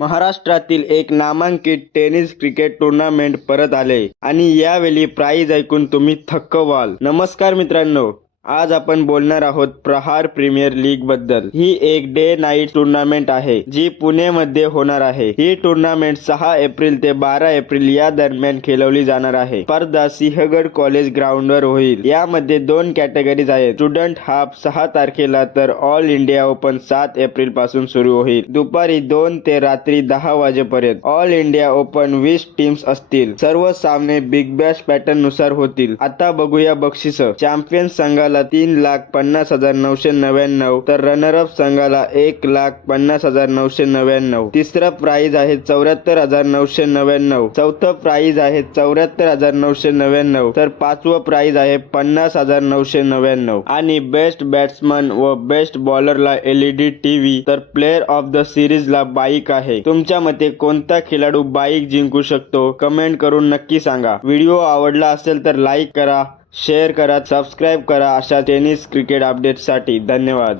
महाराष्ट्रातील एक नामांकित टेनिस क्रिकेट टूर्नामेंट परत आले आणि यावेळी प्राइज ऐकून तुम्ही थक्क व्हाल. नमस्कार मित्रांनो, आज आपण बोलणार आहोत प्रहार प्रीमियर लीग बद्दल. ही एक डे नाईट टूर्नामेंट आहे जी पुणेमध्ये होणार आहे. ही टूर्नामेंट 6 एप्रिल ते 12 एप्रिल या दरम्यान खेळवली जाणार आहे. स्पर्धा सिंहगड कॉलेज ग्राउंडवर होईल. यामध्ये 2 कॅटेगरीज आहेत. स्टुडंट हाफ 6 तारखेला तर ऑल इंडिया ओपन 7 एप्रिल पासून सुरू होईल. दुपारी 2 ते रात्री 10 वाजेपर्यंत. ऑल इंडिया ओपन 20 टीम्स असतील. सर्व सामने बिग बॅश पॅटर्न नुसार होतील. आता बघूया बक्षीस. चॅम्पियन संघाला 3,50,999 तर रनरअप संघाला 1,50,999. तिसरा प्राइज आहे 74,999. चौथं प्राइज आहे 74,999 तर पाचवं प्राइज आहे 50,999. आणि बेस्ट बॅट्समन व बेस्ट बॉलरला LED टीव्ही तर प्लेअर ऑफ द सिरीजला बाईक आहे. तुमच्या मते कोणता खेळाडू बाईक जिंकू शकतो? कमेंट करून नक्की सांगा. व्हिडिओ आवडला असेल तर लाईक करा, शेअर करा, सबस्क्राईब करा अशा टेनिस क्रिकेट अपडेट्ससाठी. धन्यवाद.